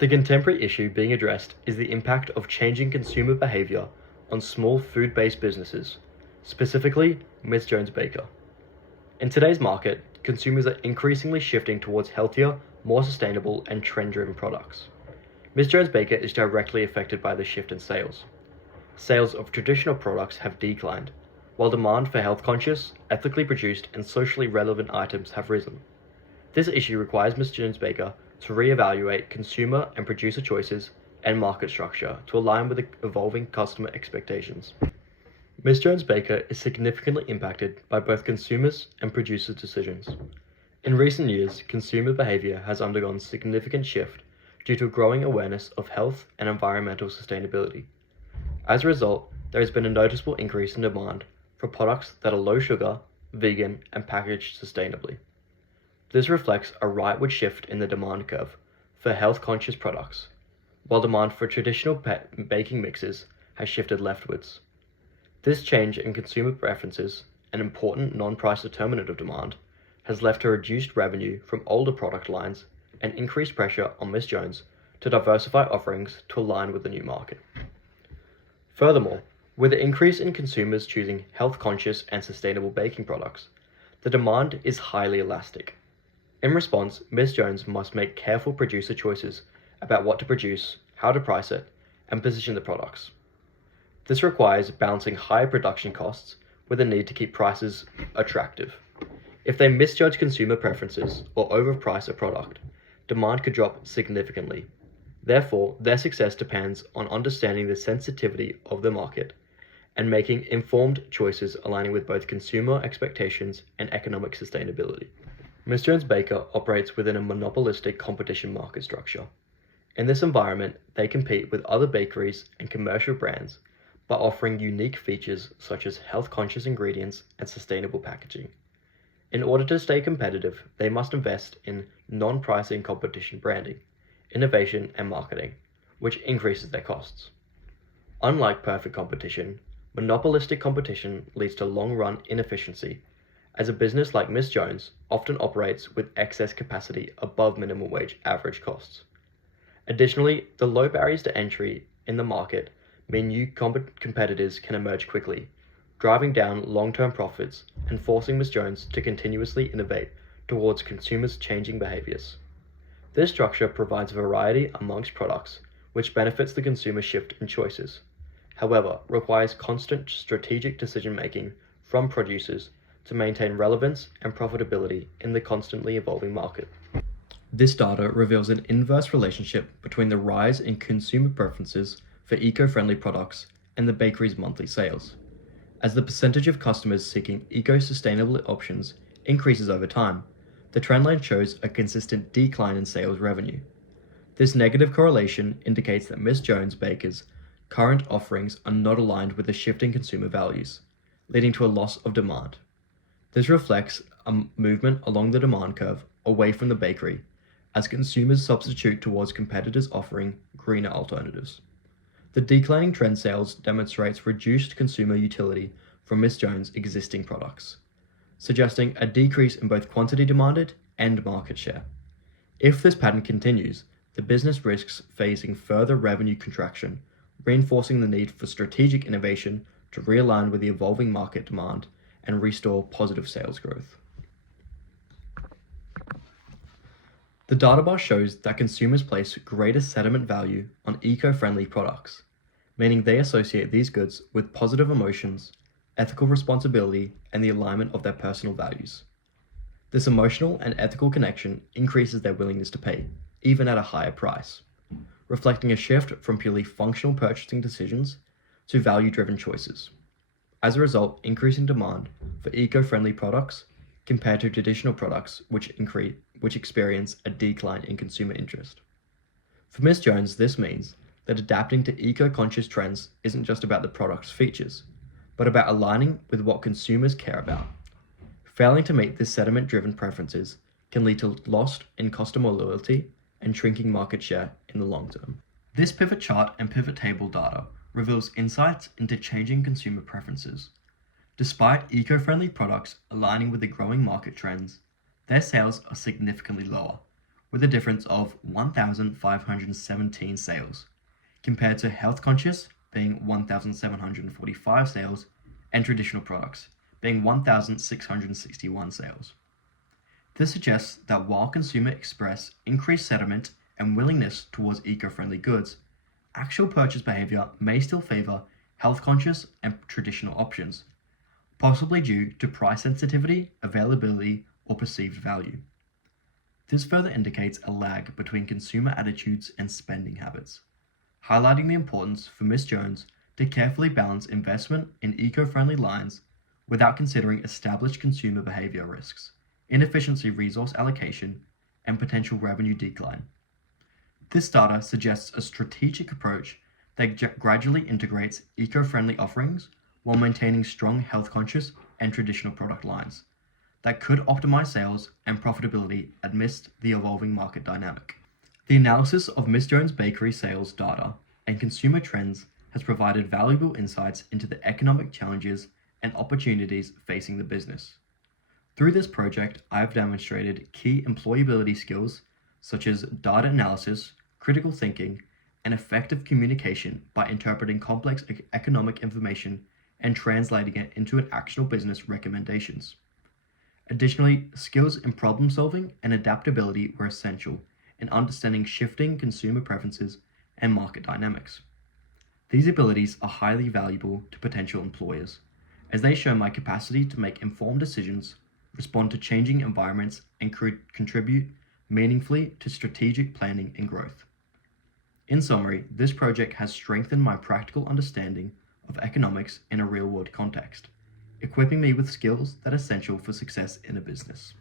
The contemporary issue being addressed is the impact of changing consumer behavior on small food-based businesses, specifically Miss Jones Baker. In today's market, consumers are increasingly shifting towards healthier, more sustainable, and trend-driven products. Miss Jones Baker is directly affected by the shift in sales. Sales of traditional products have declined, while demand for health-conscious, ethically produced, and socially relevant items have risen. This issue requires Miss Jones Baker to re-evaluate consumer and producer choices and market structure to align with the evolving customer expectations. Miss Jones Baker is significantly impacted by both consumers and producers' decisions. In recent years, consumer behavior has undergone significant shift due to growing awareness of health and environmental sustainability. As a result, there has been a noticeable increase in demand for products that are low sugar, vegan, and packaged sustainably. This reflects a rightward shift in the demand curve for health-conscious products, while demand for traditional baking mixes has shifted leftwards. This change in consumer preferences, an important non-price determinant of demand, has left to reduced revenue from older product lines and increased pressure on Miss Jones to diversify offerings to align with the new market. Furthermore, with the increase in consumers choosing health-conscious and sustainable baking products, the demand is highly elastic. In response, Miss Jones must make careful producer choices about what to produce, how to price it, and position the products. This requires balancing high production costs with the need to keep prices attractive. If they misjudge consumer preferences or overprice a product, demand could drop significantly. Therefore, their success depends on understanding the sensitivity of the market and making informed choices aligning with both consumer expectations and economic sustainability. Miss Jones Baker operates within a monopolistic competition market structure. In this environment, they compete with other bakeries and commercial brands by offering unique features such as health-conscious ingredients and sustainable packaging. In order to stay competitive, they must invest in non-pricing competition branding, innovation, and marketing, which increases their costs. Unlike perfect competition, monopolistic competition leads to long-run inefficiency, as a business like Miss Jones often operates with excess capacity above minimum wage average costs. Additionally, the low barriers to entry in the market mean new competitors can emerge quickly, driving down long-term profits and forcing Miss Jones to continuously innovate towards consumers' changing behaviors. This structure provides variety amongst products, which benefits the consumer shift in choices. However, requires constant strategic decision-making from producers to maintain relevance and profitability in the constantly evolving market. This data reveals an inverse relationship between the rise in consumer preferences for eco-friendly products and the bakery's monthly sales. As the percentage of customers seeking eco-sustainable options increases over time, the trend line shows a consistent decline in sales revenue. This negative correlation indicates that Miss Jones Baker's current offerings are not aligned with the shifting consumer values, leading to a loss of demand. This reflects a movement along the demand curve away from the bakery, as consumers substitute towards competitors offering greener alternatives. The declining trend sales demonstrates reduced consumer utility from Miss Jones' existing products, suggesting a decrease in both quantity demanded and market share. If this pattern continues, the business risks facing further revenue contraction, reinforcing the need for strategic innovation to realign with the evolving market demand and restore positive sales growth. The data bar shows that consumers place greater sentiment value on eco-friendly products, meaning they associate these goods with positive emotions, ethical responsibility, and the alignment of their personal values. This emotional and ethical connection increases their willingness to pay, even at a higher price, reflecting a shift from purely functional purchasing decisions to value-driven choices. As a result, increasing demand for eco-friendly products compared to traditional products which experience a decline in consumer interest. For Miss Jones, this means that adapting to eco-conscious trends isn't just about the product's features, but about aligning with what consumers care about. Failing to meet this sentiment-driven preferences can lead to loss in customer loyalty and shrinking market share in the long term. This pivot chart and pivot table data reveals insights into changing consumer preferences. Despite eco-friendly products aligning with the growing market trends, their sales are significantly lower, with a difference of 1,517 sales, compared to health conscious being 1,745 sales and traditional products being 1,661 sales. This suggests that while consumers express increased sentiment and willingness towards eco-friendly goods, actual purchase behavior may still favor health-conscious and traditional options, possibly due to price sensitivity, availability, or perceived value. This further indicates a lag between consumer attitudes and spending habits, highlighting the importance for Ms. Jones to carefully balance investment in eco-friendly lines without considering established consumer behavior risks, inefficiency resource allocation, and potential revenue decline. This data suggests a strategic approach that gradually integrates eco-friendly offerings while maintaining strong health-conscious and traditional product lines that could optimize sales and profitability amidst the evolving market dynamic. The analysis of Ms. Jones Bakery sales data and consumer trends has provided valuable insights into the economic challenges and opportunities facing the business. Through this project, I have demonstrated key employability skills such as data analysis, critical thinking, and effective communication by interpreting complex economic information and translating it into an actionable business recommendations. Additionally, skills in problem solving and adaptability were essential in understanding shifting consumer preferences and market dynamics. These abilities are highly valuable to potential employers, as they show my capacity to make informed decisions, respond to changing environments, and contribute meaningfully to strategic planning and growth. In summary, this project has strengthened my practical understanding of economics in a real-world context, equipping me with skills that are essential for success in a business.